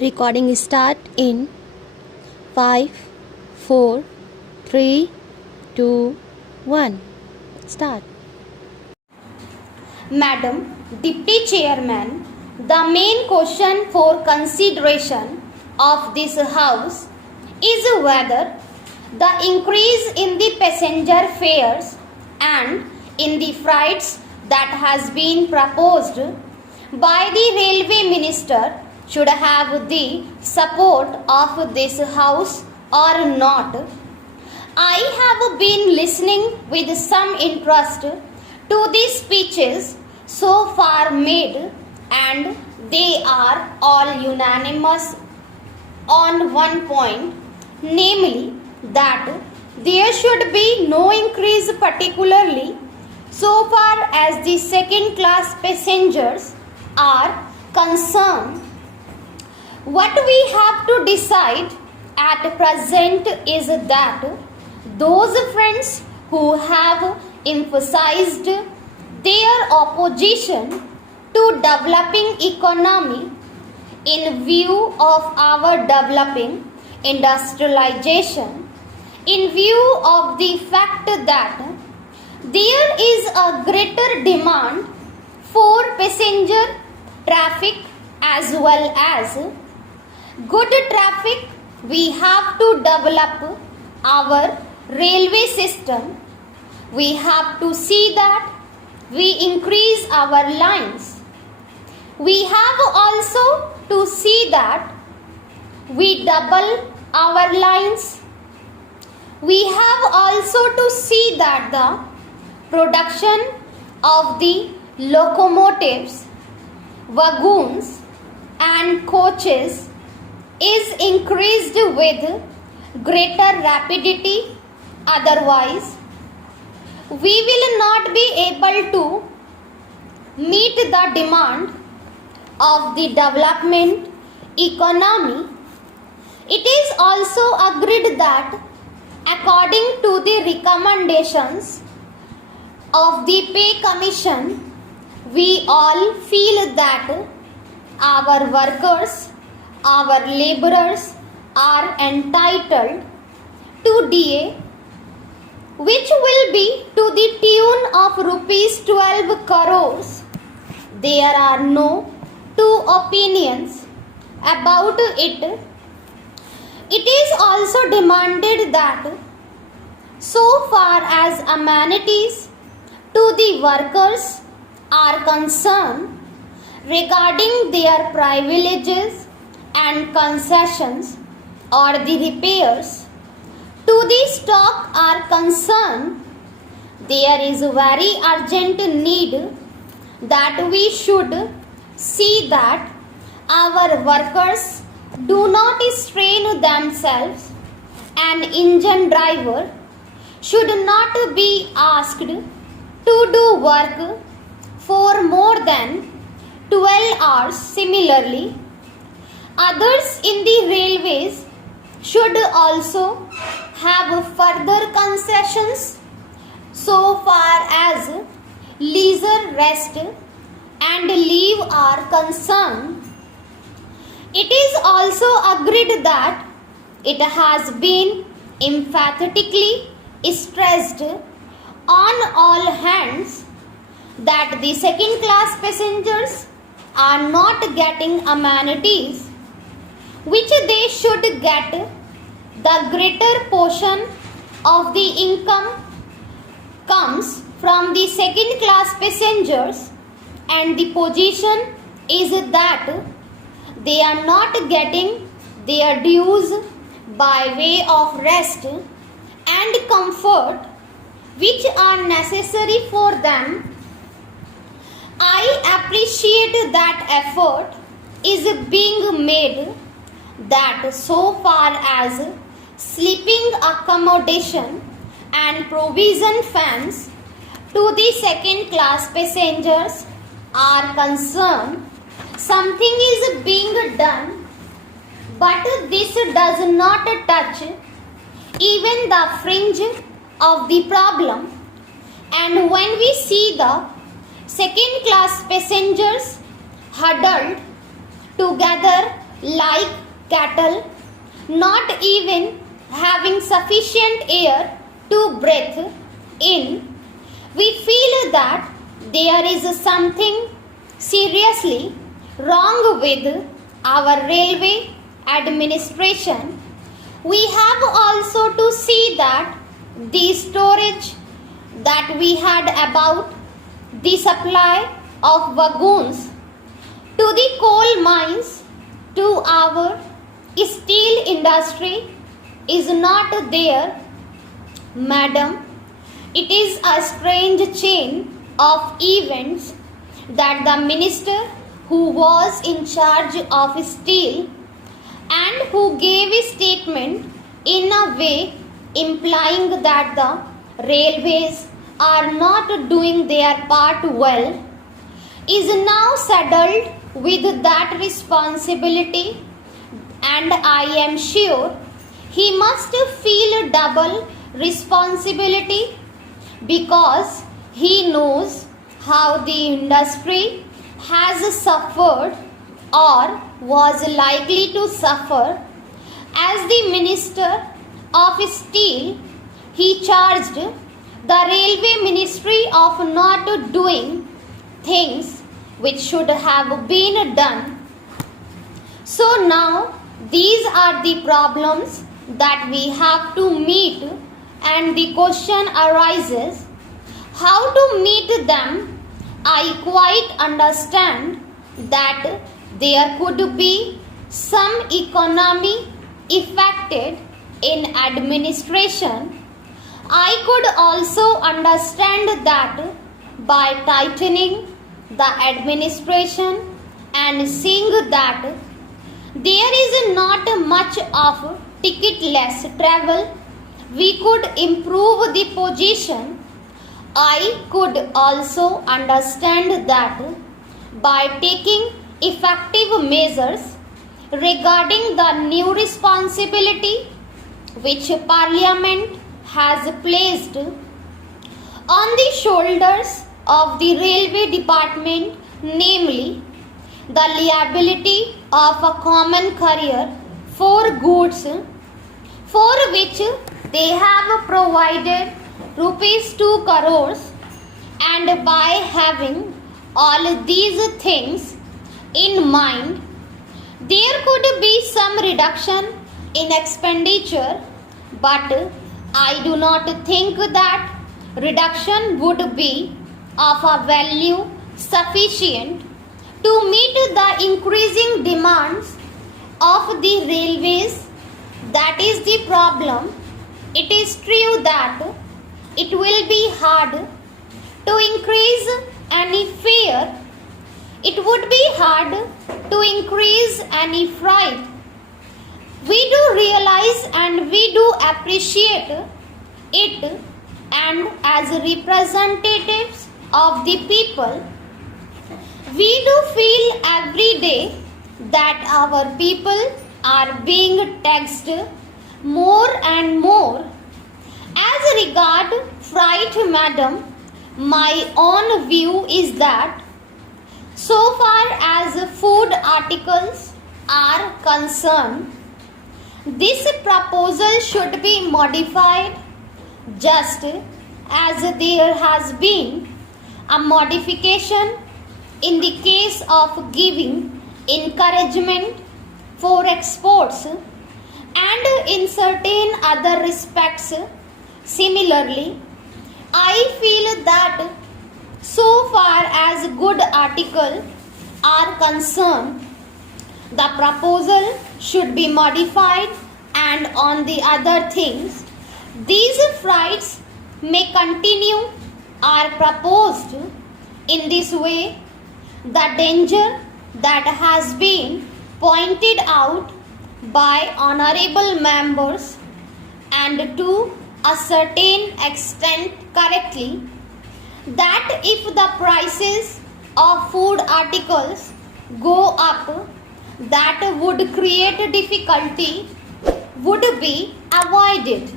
Recording start in 5, 4, 3, 2, 1. Start. Madam Deputy Chairman, the main question for consideration of this House is whether the increase in the passenger fares and in the freights that has been proposed by the Railway Minister should have the support of this House or not. I have been listening with some interest to the speeches so far made, and they are all unanimous on one point, namely that there should be no increase, particularly so far as the second class passengers are concerned. What we have to decide at present is that those friends who have emphasized their opposition to developing economy in view of our developing industrialization, in view of the fact that there is a greater demand for passenger traffic as well as good traffic, we have to develop our railway system. We have to see that we increase our lines. We have also to see that we double our lines. We have also to see that the production of the locomotives, wagons and coaches is increased with greater rapidity. Otherwise, we will not be able to meet the demand of the development economy. It is also agreed that according to the recommendations of the pay commission, we all feel that our workers, our laborers are entitled to DA, which will be to the tune of rupees 12 crores. There are no two opinions about it. It is also demanded that so far as amenities to the workers are concerned regarding their privileges and concessions or the repairs to the stock are concerned, there is a very urgent need that we should see that our workers do not strain themselves. An engine driver should not be asked to do work for more than 12 hours. Similarly, others in the railways should also have further concessions so far as leisure rest and leave are concerned. It is also agreed that it has been emphatically stressed on all hands that the second class passengers are not getting amenities which they should get. The greater portion of the income comes from the second class passengers, and the position is that they are not getting their dues by way of rest and comfort which are necessary for them. I appreciate that effort is being made, that so far as sleeping accommodation and provision funds to the second class passengers are concerned, something is being done, but this does not touch even the fringe of the problem. And when we see the second class passengers huddled together like cattle, not even having sufficient air to breathe in, we feel that there is something seriously wrong with our railway administration. We have also to see that the storage that we had about the supply of wagons to the coal mines to our steel industry is not there, madam. It is a strange chain of events that the minister who was in charge of steel and who gave a statement in a way implying that the railways are not doing their part well, is now saddled with that responsibility, and I am sure he must feel double responsibility because he knows how the industry has suffered or was likely to suffer. As the minister of steel, he charged the railway ministry of not doing things which should have been done. So now these are the problems that we have to meet, and the question arises how to meet them. I quite understand that there could be some economy affected in administration. I could also understand that by tightening the administration and seeing that there is not much of ticketless travel, we could improve the position. I could also understand that by taking effective measures regarding the new responsibility which Parliament has placed on the shoulders of the railway department, namely the liability of a common carrier for goods, for which they have provided rupees 2 crores, and by having all these things in mind, there could be some reduction in expenditure, but I do not think that reduction would be of a value sufficient to meet the increasing demands of the railways. That is the problem. It is true that it will be hard to increase any fare. It would be hard to increase any freight. We do realize and we do appreciate it, and as representatives of the people, we do feel every day that our people are being taxed more and more. As regard freight, madam, my own view is that so far as food articles are concerned, this proposal should be modified just as there has been a modification in the case of giving encouragement for exports, and in certain other respects. Similarly, I feel that so far as good articles are concerned, the proposal should be modified, and on the other things, these freights may continue are proposed. In this way, the danger that has been pointed out by honorable members, and to a certain extent correctly, that if the prices of food articles go up, that would create difficulty, would be avoided.